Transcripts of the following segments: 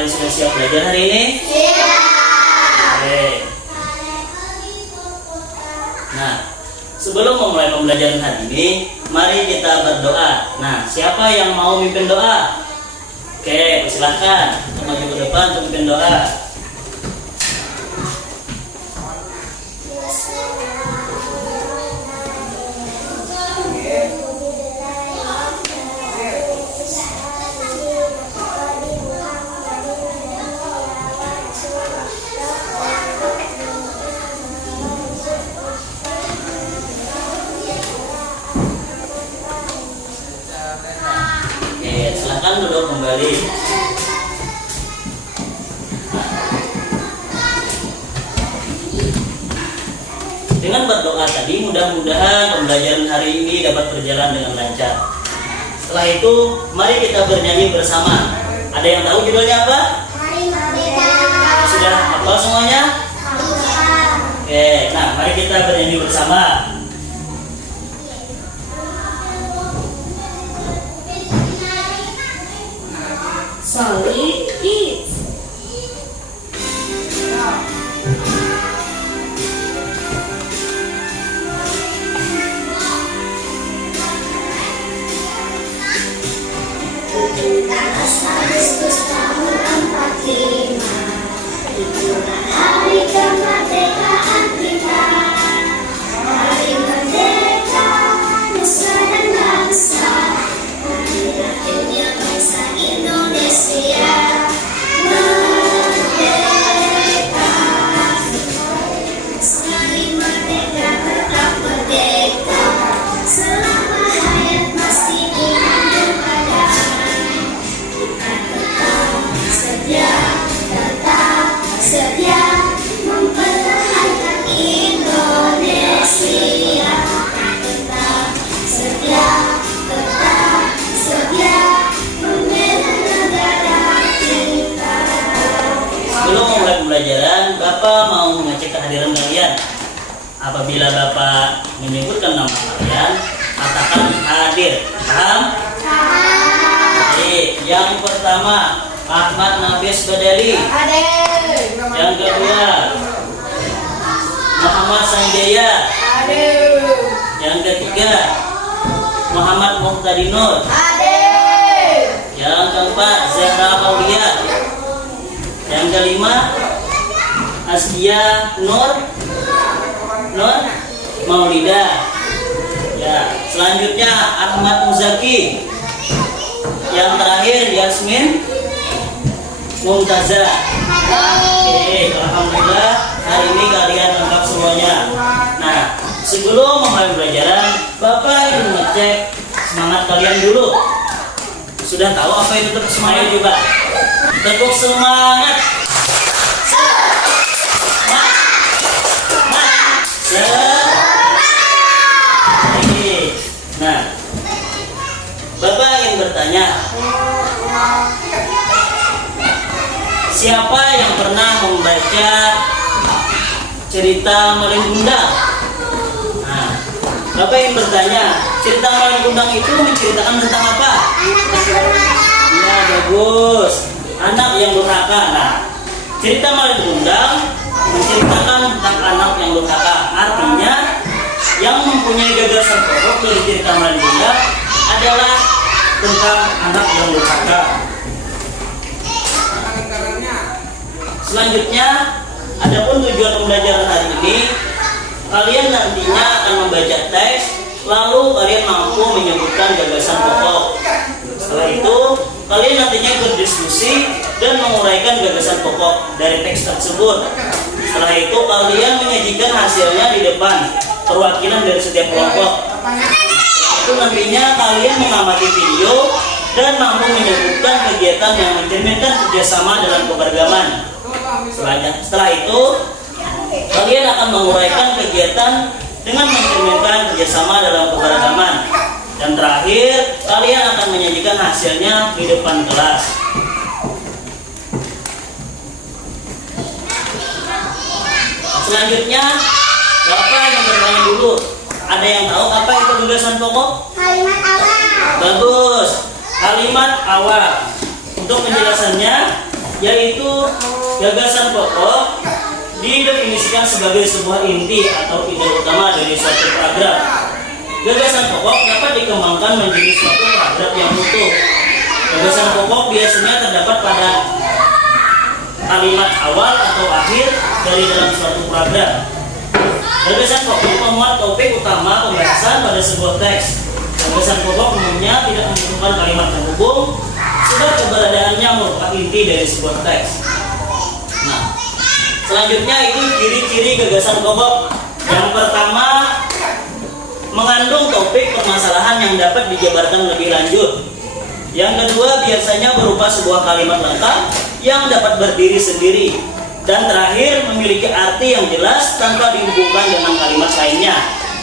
kalian sudah siap belajar hari ini? Siap. Oke. Nah, sebelum memulai pembelajaran hari ini, mari kita berdoa. Nah, siapa yang mau mimpin doa? Oke, silahkan untuk maju ke depan untuk mimpin doa. Silahkan duduk kembali. Dengan berdoa tadi, mudah-mudahan pembelajaran hari ini dapat berjalan dengan lancar. Setelah itu, mari kita bernyanyi bersama. Ada yang tahu judulnya apa? Hari Merdeka. Sudah hafal semuanya? Oke, nah mari kita bernyanyi bersama. Solid Kids. Agustus tahun 45, itulah hari kemerdekaan kita. Hari merdeka, nusa dan bangsa, marilah dunia bangsa Indonesia. Merdeka, sekali merdeka tetap merdeka, selama hayat masih ingin berbagai. Kita tetap setia mempertahankan Indonesia. Tetap setia membela negara kita. Sebelum memulai pembelajaran, Bapak mau mengecek kehadiran kalian. Apabila Bapak menyebutkan nama kalian, katakan hadir. Paham? Jadi, yang pertama Ahmad Nafis Badali. Hadir. Yang kedua Muhammad Sanjaya. Hadir. Yang ketiga Muhammad Muhtadi Nur. Hadir. Yang keempat Zahra Aulia. Yang kelima Asdia Nur Maulida. Ya, selanjutnya Ahmad Muzaki. Yang terakhir Yasmin Mumtazah. Oke, alhamdulillah hari ini kalian lengkap semuanya. Nah, sebelum memulai pembelajaran, Bapak ingin mengecek semangat kalian dulu. Sudah tahu apa itu tepuk semangat juga? Tepuk semangat. Oke. Nah, Bapak ingin bertanya, siapa yang pernah membaca cerita Malin Kundang? Nah, Bapak ingin bertanya, cerita Malin Kundang itu menceritakan tentang apa? Ya, bagus. Anak yang durhaka. Nah, cerita Malin Kundang menceritakan tentang anak yang durhaka. Artinya, yang mempunyai gagasan pokok dari cerita Malin Kundang adalah tentang anak yang durhaka. Selanjutnya, adapun tujuan pembelajaran hari ini, kalian nantinya akan membaca teks, lalu kalian mampu menyebutkan gagasan pokok. Setelah itu, kalian nantinya berdiskusi dan menguraikan gagasan pokok dari teks tersebut. Setelah itu, kalian menyajikan hasilnya di depan perwakilan dari setiap kelompok. Itu nantinya kalian mengamati video dan mampu menyebutkan kegiatan yang mencerminkan kerjasama dalam keberagaman. Setelah itu, kalian akan menguraikan kegiatan dengan mencerminkan kerjasama dalam keberagaman. Dan terakhir, kalian akan menyajikan hasilnya di depan kelas. Selanjutnya, Bapak yang bertanya dulu, ada yang tahu apa itu gagasan pokok? Kalimat awal. Bagus, kalimat awal. Untuk penjelasannya, yaitu gagasan pokok didefinisikan sebagai sebuah inti atau ide utama dari suatu paragraf. Gagasan pokok dapat dikembangkan menjadi suatu paragraf yang utuh. Gagasan pokok biasanya terdapat pada kalimat awal atau akhir dari dalam suatu paragraf. Gagasan pokok memuat topik utama pembahasan pada sebuah teks. Gagasan pokok umumnya tidak membutuhkan kalimat penghubung, sebab keberadaannya merupakan inti dari sebuah teks. Nah, selanjutnya itu ciri-ciri gagasan pokok. Yang pertama, mengandung topik permasalahan yang dapat dijabarkan lebih lanjut. Yang kedua, biasanya berupa sebuah kalimat lengkap yang dapat berdiri sendiri. Dan terakhir, memiliki arti yang jelas tanpa dihubungkan dengan kalimat lainnya.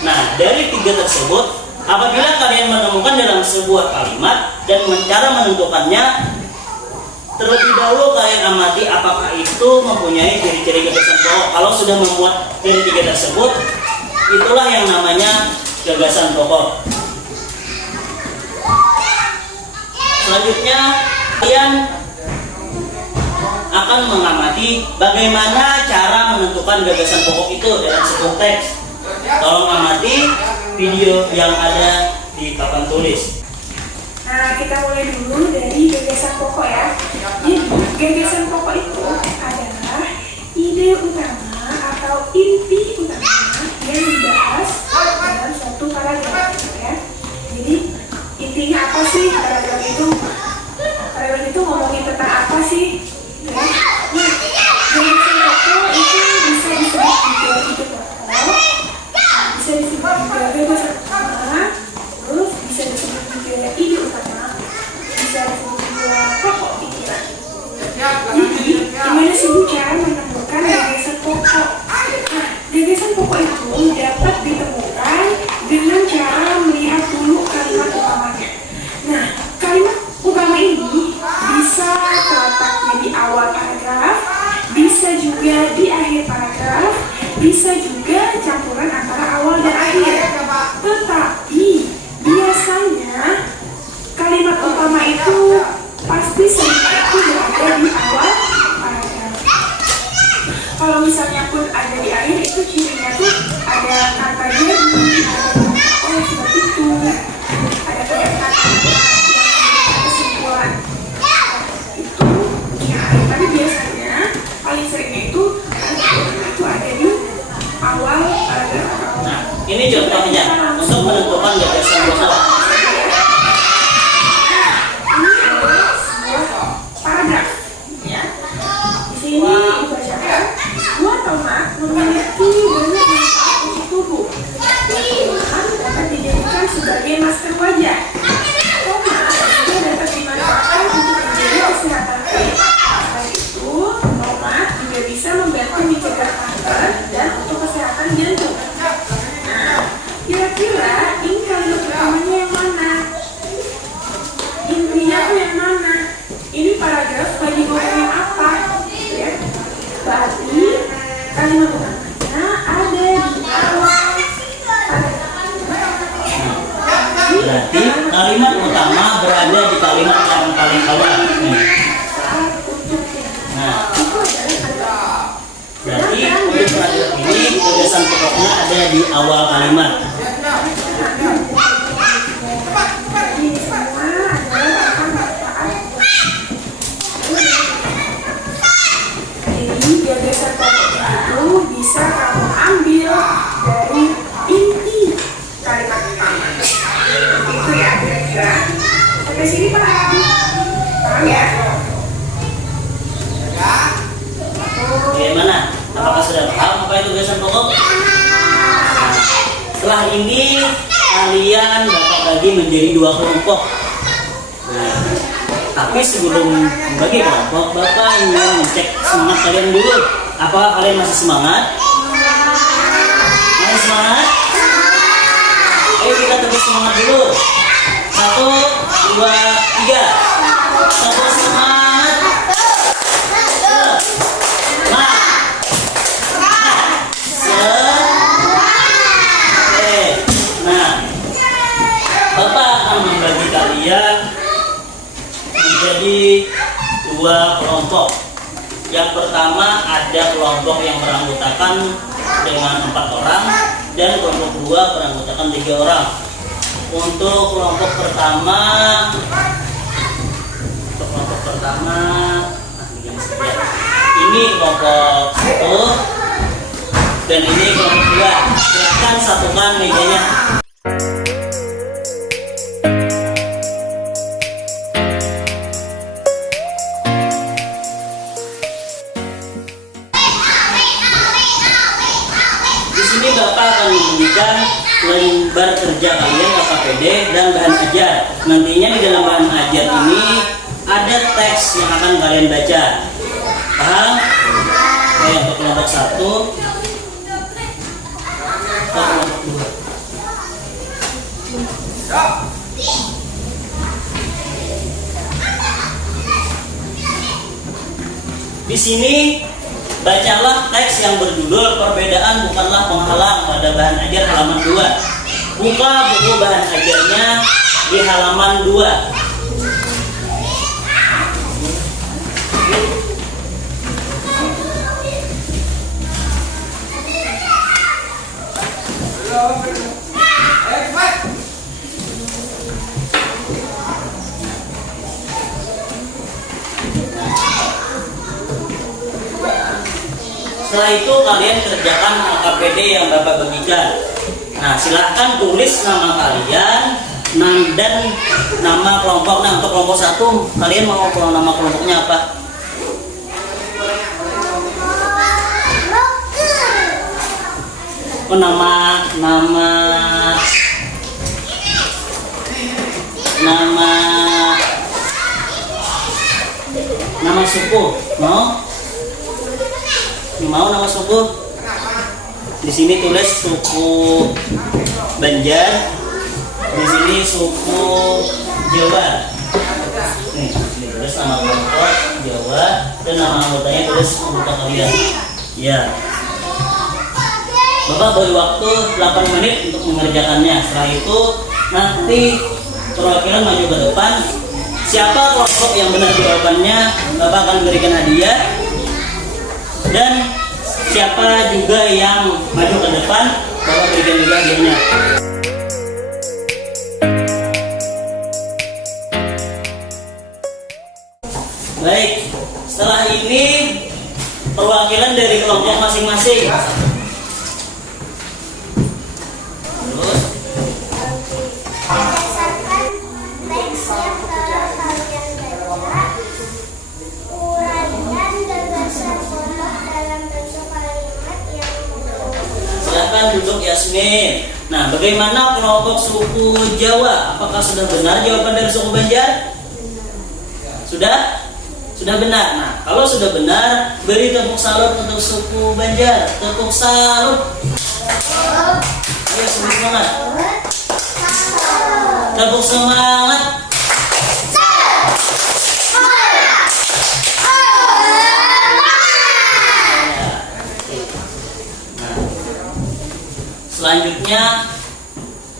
Nah, dari tiga tersebut, apabila kalian menemukan dalam sebuah kalimat dan cara menentukannya, terlebih dahulu kalian amati apakah itu mempunyai ciri-ciri gagasan pokok. Kalau sudah memuat dari tiga tersebut, itulah yang namanya gagasan pokok. Selanjutnya, kalian akan mengamati bagaimana cara menentukan gagasan pokok itu dalam sebuah teks. Tolong amati video yang ada di papan tulis. Nah, kita mulai dulu dari gagasan pokok ya. Jadi, gagasan pokok itu adalah ide utama atau inti utama yang dibahas dalam suatu paragraf ya. Jadi, intinya apa sih paragraf itu? Paragraf itu ngomongin tentang apa sih? Ya. Nah, gagasan pokok itu bisa disebut juga ide pokok, bisa disebut juga gagasan utama, terus bisa disebut juga ide utama, bisa disebut juga pokok pikiran. Jadi, gimana sih Bu cara menemukan gagasan pokok? Nah, gagasan pokok itu dapat ditemukan dengan cara melihat dulu kalimat utamanya. Nah, kalimat utama ini bisa terletaknya di awal paragraf, bisa juga di akhir paragraf, bisa juga campuran antara awal dan akhir. Tetapi biasanya kalimat utama itu pasti sering itu berada di awal paragraf. Kalau misalnya pun ada di akhir, itu cirinya tuh ada kata jadi, ada oleh sebab itu, ada kata-kata yang kesimpulan. Itu ya, tapi biasanya paling seringnya itu ada di awal paragraf. Nah, ini contohnya untuk menentukan gagasan pokok. Ini adalah sebuah paragraf ya. Di sini dibacakan, buah tomat memiliki banyak manfaat untuk tubuh. Buah tomat dapat dijadikan sebagai masker wajah. Tomat juga dapat dimanfaatkan untuk menjaga kesehatan kulit. Selain itu, tomat juga bisa membantu mencegah kanker dan untuk kesehatan jantung. Nah, kira-kira ini kalimat utamanya yang mana? Intinya tuh yang mana? Ini paragraf lagi ngomongin apa? Ya. Berarti kalimat utamanya ada di awal paragraf. Berarti kalimat utama berada di kalimat yang paling awal. Nah, berarti untuk paragraf ini gagasan pokoknya ada di awal kalimat. Jadi semua adalah tentang manfaat. Jadi gagasan pokok itu bisa kamu ambil dari inti kalimat utama. Itu ya kira-kira. Sampai sini paham? Paham ya? Bagaimana? Apakah sudah paham apa itu gagasan pokok? Nah, setelah ini kalian dapat bagi menjadi dua kelompok. Nah, tapi sebelum membagi kelompok, Bapak ingin ngecek semangat kalian dulu. Apakah kalian masih semangat? Masih semangat? Ayo kita terus semangat dulu. 1, 2, 3. Satu semangat. Bapak akan membagi kalian menjadi dua kelompok. Yang pertama ada kelompok yang beranggotakan dengan 4 orang dan kelompok kedua beranggotakan 3 orang. Untuk kelompok pertama, ini kelompok 1 dan ini kelompok 2. Silakan satukan mejanya. Di sini Bapak akan memberikan lembar kerja kalian KKPD dan bahan ajar. Nantinya di dalam bahan ajar ini ada teks yang akan kalian baca. Paham? Oke, untuk kelompok 1 kelompok 2. Di sini bacalah teks yang berjudul "Perbedaan Bukanlah Penghalang" pada bahan ajar halaman 2. Buka buku bahan ajarnya di halaman 2. Setelah itu kalian kerjakan KKPD yang Bapak bagikan. Nah, silahkan tulis nama kalian dan nama kelompok. Nah, untuk kelompok 1 kalian mau nama kelompoknya apa? Oh, nama suku. Mau nama suku? Di sini tulis suku Banjar. Di sini suku Jawa. Nih, tulis nama kelompok Jawa dan nama anggotanya tulis anggota kalian. Ya. Bapak beri waktu 8 menit untuk mengerjakannya. Setelah itu nanti perwakilan maju ke depan. Siapa kelompok yang benar jawabannya, Bapak akan berikan hadiah. Dan siapa juga yang maju ke depan, Bapak berikan juga hadiahnya. Baik, setelah ini perwakilan dari kelompok masing-masing. Berdasarkan teks yang telah kalian baca, uraikan gagasan kelompok dalam bentuk kalimat yang menentukan. Silakan duduk Yasmin. Nah, bagaimana kelompok suku Jawa? Apakah sudah benar jawaban dari suku Banjar? Sudah? Sudah benar. Nah, kalau sudah benar, beri tepuk salut untuk suku Banjar. Tepuk salut. Ayo semangat. Tepuk semangat. Selanjutnya,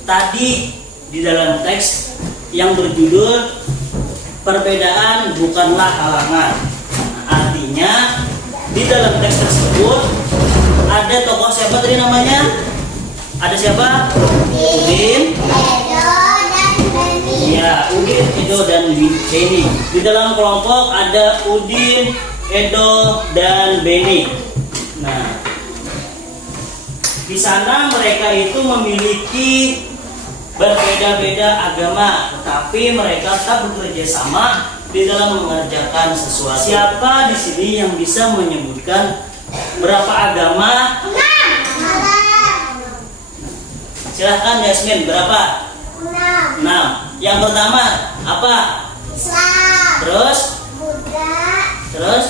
tadi di dalam teks yang berjudul "Perbedaan Bukanlah Halangan". Nah, artinya di dalam teks tersebut ada tokoh siapa tadi namanya? Ada siapa? Udin, ya, Udin, Edo, dan Beni. Di dalam kelompok ada Udin, Edo, dan Beni. Nah, di sana mereka itu memiliki berbeda-beda agama, tetapi mereka tetap bekerja sama di dalam mengerjakan sesuatu. Siapa di sini yang bisa menyebutkan berapa agama? Silahkan Yasmin, berapa? 6. Yang pertama apa? Islam, Terus? Buddha, Terus?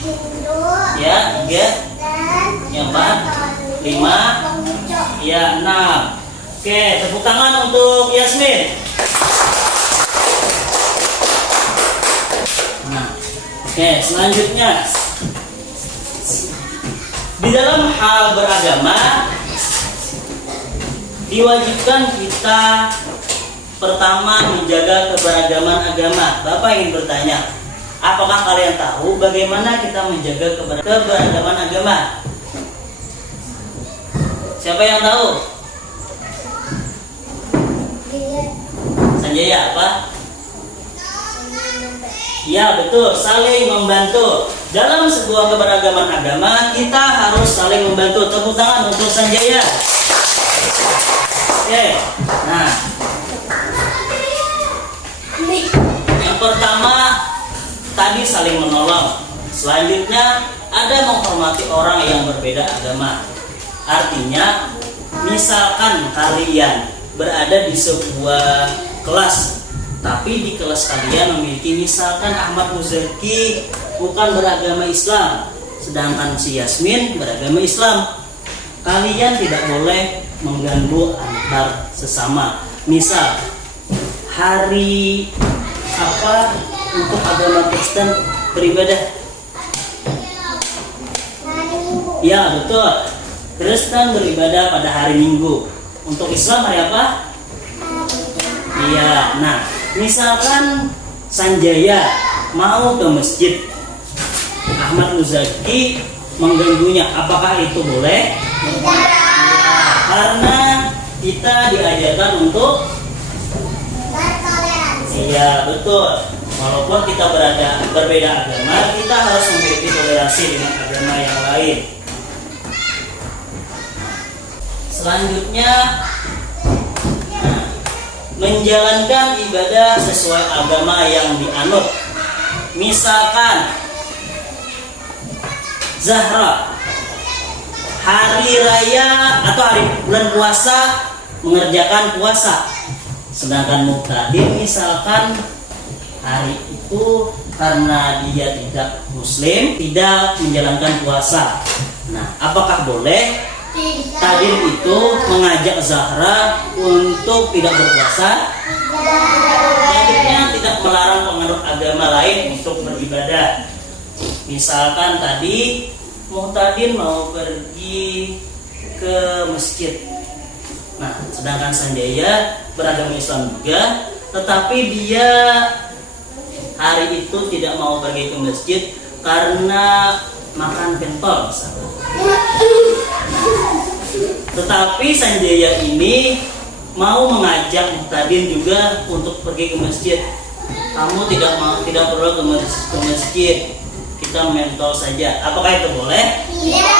Hindu, Ya, 3. dan Yang 4. Katolik, 5. Penghucu. Ya, 6. Oke, tepuk tangan untuk Yasmin. Nah, oke, selanjutnya di dalam hal beragama diwajibkan kita pertama menjaga keberagaman agama. Bapak ingin bertanya, Apakah kalian tahu bagaimana kita menjaga keberagaman agama? Siapa yang tahu? Sanjaya apa? Ya betul, saling membantu. Dalam sebuah keberagaman agama kita harus saling membantu. Tepuk tangan untuk Sanjaya. Oke, nah yang pertama tadi saling menolong. Selanjutnya ada menghormati orang yang berbeda agama. Artinya, misalkan kalian berada di sebuah kelas, tapi di kelas kalian memiliki misalkan Ahmad Muzaki bukan beragama Islam, sedangkan si Yasmin beragama Islam. Kalian tidak boleh mengganggu antar sesama. Misal hari apa untuk agama Kristen beribadah? Ya betul. Kristen beribadah pada hari Minggu. Untuk Islam hari apa? Iya. Nah, misalkan Sanjaya mau ke masjid, Ahmad Muzaki mengganggunya, apakah itu boleh? Tidak. Karena kita diajarkan untuk bertoleransi. Iya, betul. Walaupun kita berbeda agama, kita harus memiliki toleransi dengan agama yang lain. Selanjutnya, menjalankan ibadah sesuai agama yang dianut. Misalkan Zahra hari raya atau hari bulan puasa mengerjakan puasa, sedangkan Muqtadir misalkan hari itu karena dia tidak muslim tidak menjalankan puasa. Nah, apakah boleh Tadir itu mengajak Zahra untuk tidak berpuasa? Selanjutnya tidak melarang penganut agama lain untuk beribadah. Misalkan tadi Muqtadir mau pergi ke masjid. Nah, sedangkan Sanjaya beragama Islam juga, tetapi dia hari itu tidak mau pergi ke masjid karena makan pentol misalnya. Tetapi Sanjaya ini mau mengajak Muqtadir juga untuk pergi ke masjid. Kamu tidak perlu ke masjid, kita mentol saja. Apakah itu boleh? Tidak.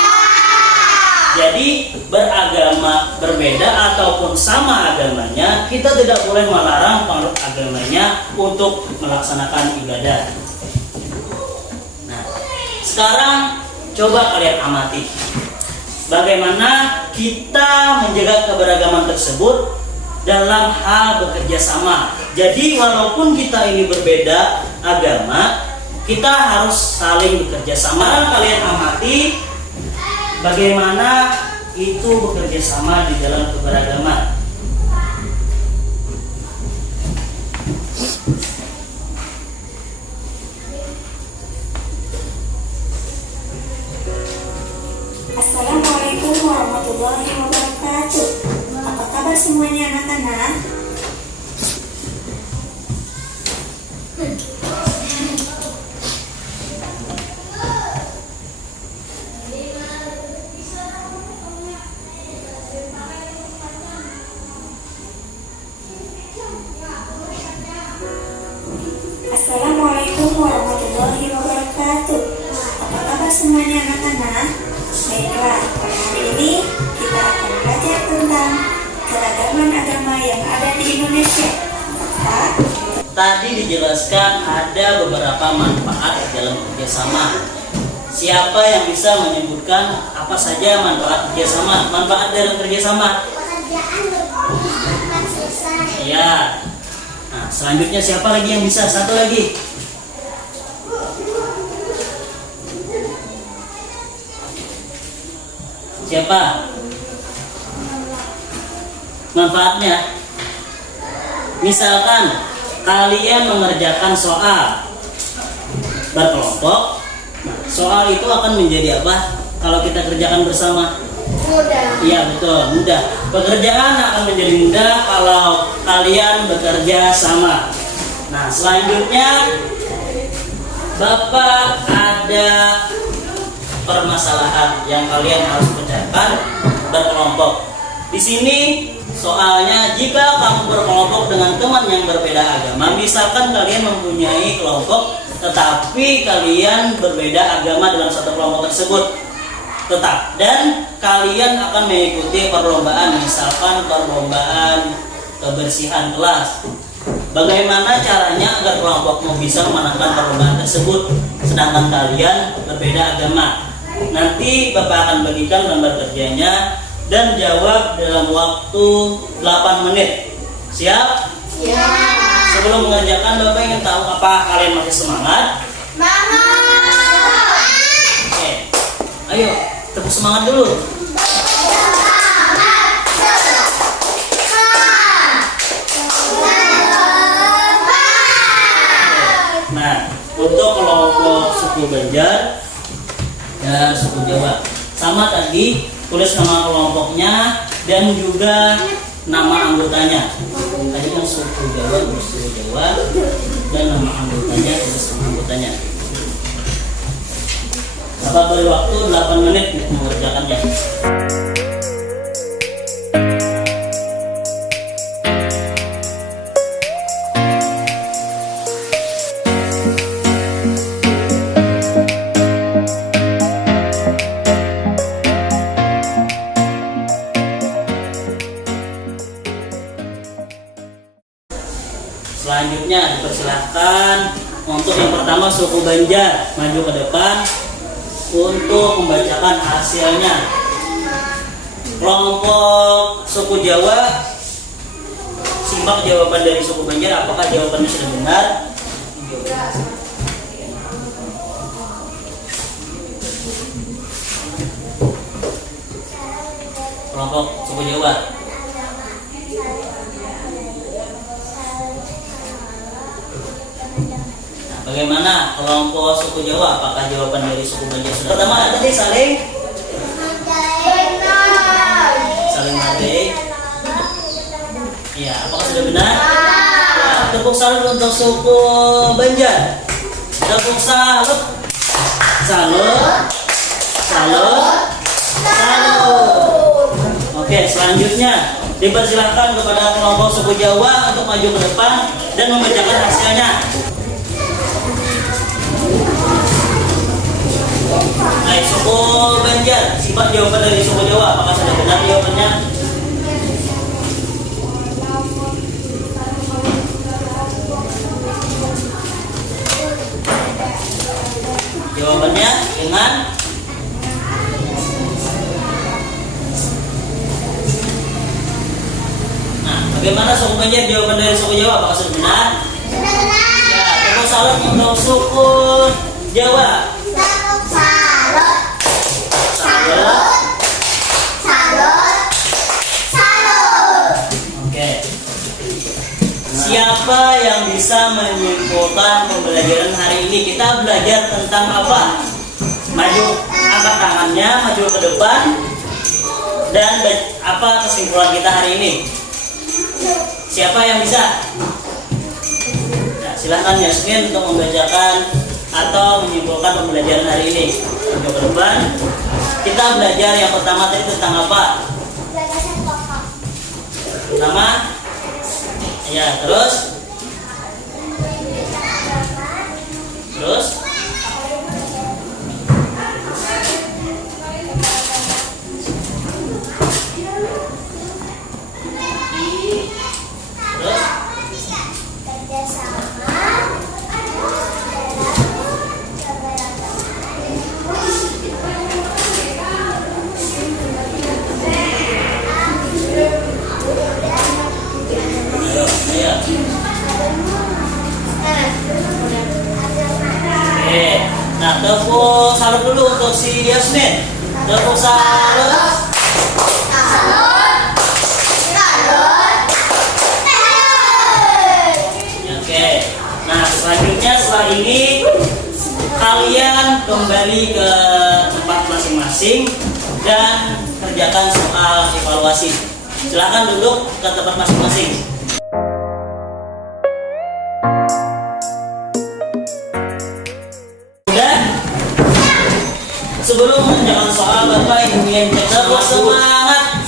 Jadi beragama berbeda ataupun sama agamanya, kita tidak boleh melarang penganut agamanya untuk melaksanakan ibadah. Nah, sekarang coba kalian amati bagaimana kita menjaga keberagaman tersebut dalam hal bekerja sama. Jadi walaupun kita ini berbeda agama, kita harus saling bekerja sama. Kalian amati bagaimana itu bekerja sama di dalam keberagaman. Assalamualaikum warahmatullahi wabarakatuh. Apa kabar semuanya anak-anak? Assalamualaikum warahmatullahi wabarakatuh. Apa kabar semuanya anak-anak? Baiklah, pada hari ini kita akan belajar tentang keragaman agama yang ada di Indonesia. Tadi dijelaskan ada beberapa manfaat dalam kerjasama. Siapa yang bisa menyebutkan apa saja manfaat kerjasama? Manfaat dalam kerjasama? Pekerjaan bermanfaat selesai. Ya. Nah, selanjutnya siapa lagi yang bisa? Satu lagi. Siapa? Manfaatnya, misalkan kalian mengerjakan soal berkelompok, nah, soal itu akan menjadi apa kalau kita kerjakan bersama? Mudah. Iya betul, mudah. Pekerjaan akan menjadi mudah kalau kalian bekerja sama. Nah, selanjutnya Bapak ada permasalahan yang kalian harus pecahkan berkelompok. Di sini soalnya jika kamu berkelompok dengan teman yang berbeda agama, misalkan kalian mempunyai kelompok tetapi kalian berbeda agama dalam satu kelompok tersebut, dan kalian akan mengikuti perlombaan, misalkan perlombaan kebersihan kelas. Bagaimana caranya agar kelompokmu bisa memenangkan perlombaan tersebut sedangkan kalian berbeda agama? Nanti Bapak akan bagikan gambar kerjanya dan jawab dalam waktu 8 menit. Siap? Siap. Sebelum mengerjakan, Bapak ingin tahu apa kalian masih semangat? Semangat. Oke. Ayo, tepuk semangat dulu. Nah, untuk kelompok suku Banjar dan suku Jawa, sama tadi tulis nama kelompoknya dan juga nama anggotanya. Tadi kan suku Jawa, suku Jawa, dan nama anggotanya tulis nama anggotanya. Bapak beri waktu 8 menit untuk mengerjakannya. Selanjutnya dipersilahkan untuk yang pertama suku Banjar maju ke depan untuk membacakan hasilnya. Kelompok suku Jawa, simak jawaban dari suku Banjar, apakah jawabannya sudah benar? Kelompok suku Jawa. Bagaimana kelompok suku Jawa? Apakah jawaban dari suku Banjar sudah? Pertama tadi saling menghargai. Iya, apakah sudah benar? Ya, tepuk salut untuk suku Banjar. Tepuk salut. Salut. Oke, selanjutnya dipersilahkan kepada kelompok suku Jawa untuk maju ke depan dan membacakan hasilnya. Baik, suku Banjar, simak jawaban dari suku Jawa. Apakah sudah benar jawabannya? Jawabannya dengan bagaimana suku Banjar jawaban dari suku Jawa? Apakah sudah benar? Ya, tepuk salut untuk suku Jawa. Oke. Siapa yang bisa menyimpulkan pembelajaran hari ini? Kita belajar tentang apa? Maju, angkat tangannya, maju ke depan. Dan apa kesimpulan kita hari ini? Siapa yang bisa? Nah, silahkan Yasmin untuk membacakan atau menyimpulkan pembelajaran hari ini. Maju ke depan. Kita belajar yang pertama tadi tentang apa? Pertama, ya, terus. Nah, tepuk salut dulu untuk si Yasmin. Tepuk salut. Oke. Nah, selanjutnya setelah ini kalian kembali ke tempat masing-masing dan kerjakan soal evaluasi. Silakan duduk ke tempat masing-masing. Sebelum mengerjakan soal, Bapak ingin cek semangat.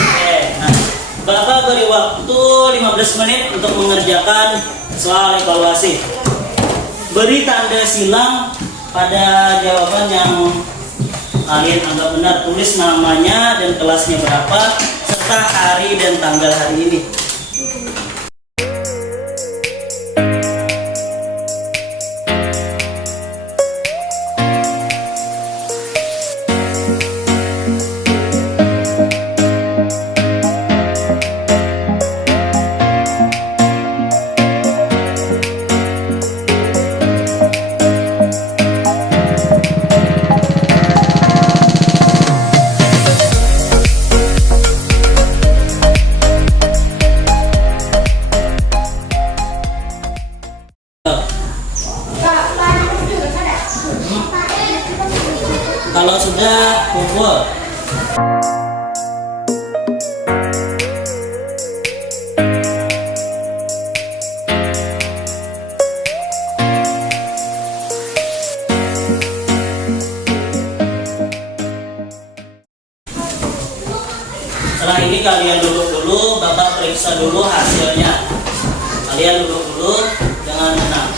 Oke, nah, Bapak beri waktu 15 menit untuk mengerjakan soal evaluasi. Beri tanda silang pada jawaban yang kalian anggap benar. Tulis namanya dan kelasnya berapa, serta hari dan tanggal hari ini. Kalau sudah kumpul. Setelah ini kalian duduk dulu, Bapak periksa dulu hasilnya. Kalian duduk dulu, jangan tenang.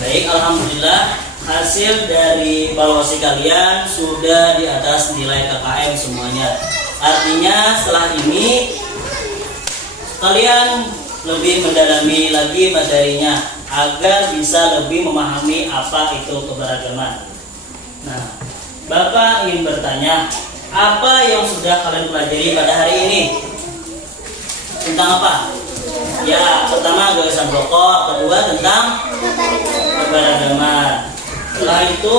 Baik, alhamdulillah hasil dari evaluasi kalian sudah di atas nilai KKM semuanya. Artinya setelah ini kalian lebih mendalami lagi materinya agar bisa lebih memahami apa itu keberagaman. Nah, Bapak ingin bertanya, apa yang sudah kalian pelajari pada hari ini? Tentang apa? Ya, pertama gagasan pokok, kedua tentang keberagaman. Setelah itu,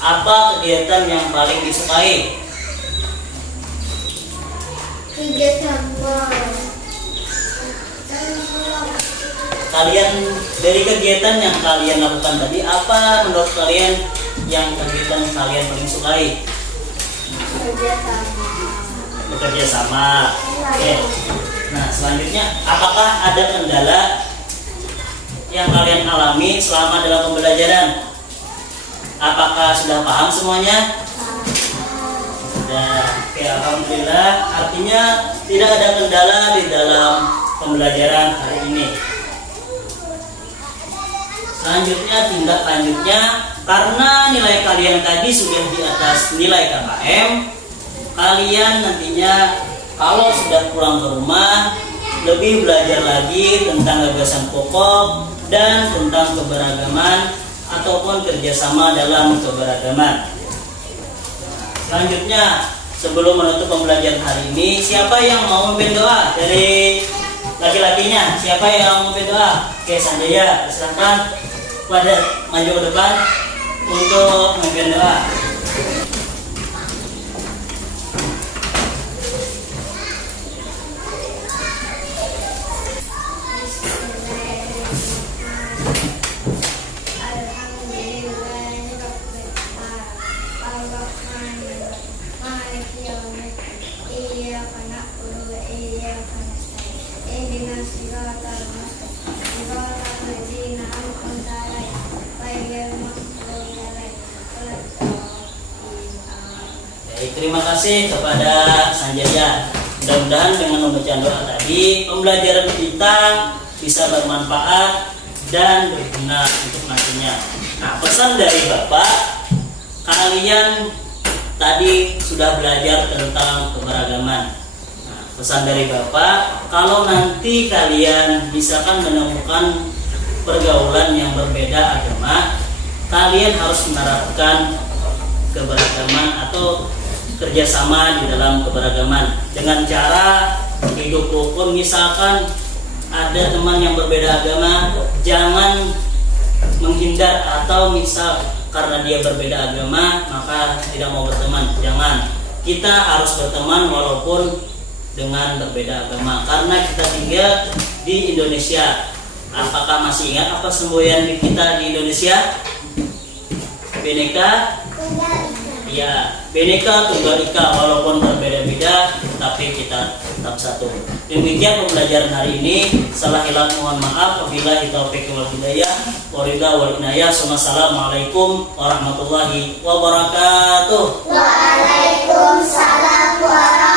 apa kegiatan yang paling disukai? Kalian dari kegiatan yang kalian lakukan tadi, apa menurut kalian yang kegiatan kalian paling sukai? Bekerja sama. Oke. Nah, selanjutnya, apakah ada kendala yang kalian alami selama dalam pembelajaran? Apakah sudah paham semuanya? Sudah. Oke, alhamdulillah. Artinya tidak ada kendala di dalam pembelajaran hari ini. Selanjutnya, tindak lanjutnya, karena nilai kalian tadi sudah di atas nilai KKM, kalian nantinya kalau sudah pulang ke rumah lebih belajar lagi tentang gagasan pokok dan tentang keberagaman ataupun kerjasama dalam keberagaman. Selanjutnya, sebelum menutup pembelajaran hari ini, siapa yang mau memimpin doa dari laki-lakinya? Siapa yang mau memimpin doa? Oke, Sanjaya, silakan pada maju ke depan untuk memimpin doa. Baik, terima kasih kepada Sanjaya. Mudah-mudahan dengan membaca doa tadi, pembelajaran kita bisa bermanfaat dan berguna untuk nantinya. Nah, pesan dari Bapak, kalian tadi sudah belajar tentang keberagaman. Nah, pesan dari Bapak, kalau nanti kalian misalkan menemukan pergaulan yang berbeda agama, kalian harus menerapkan keberagaman atau kerjasama di dalam keberagaman dengan cara hidup rukun. Misalkan ada teman yang berbeda agama, jangan menghindar atau misal karena dia berbeda agama maka tidak mau berteman. Jangan, kita harus berteman walaupun dengan berbeda agama, karena kita tinggal di Indonesia Apakah masih ingat apa semboyan kita di Indonesia? Bineka? Ya, Bineka Tunggal Ika, walaupun berbeda-beda, tapi kita tetap satu. Demikian pembelajaran hari ini. Salah hilaf mohon maaf. Wabillahi taufiq wal hidayah. Waridha wal inayah. Assalamualaikum warahmatullahi wabarakatuh. Waalaikumsalam warahmatullahi wabarakatuh.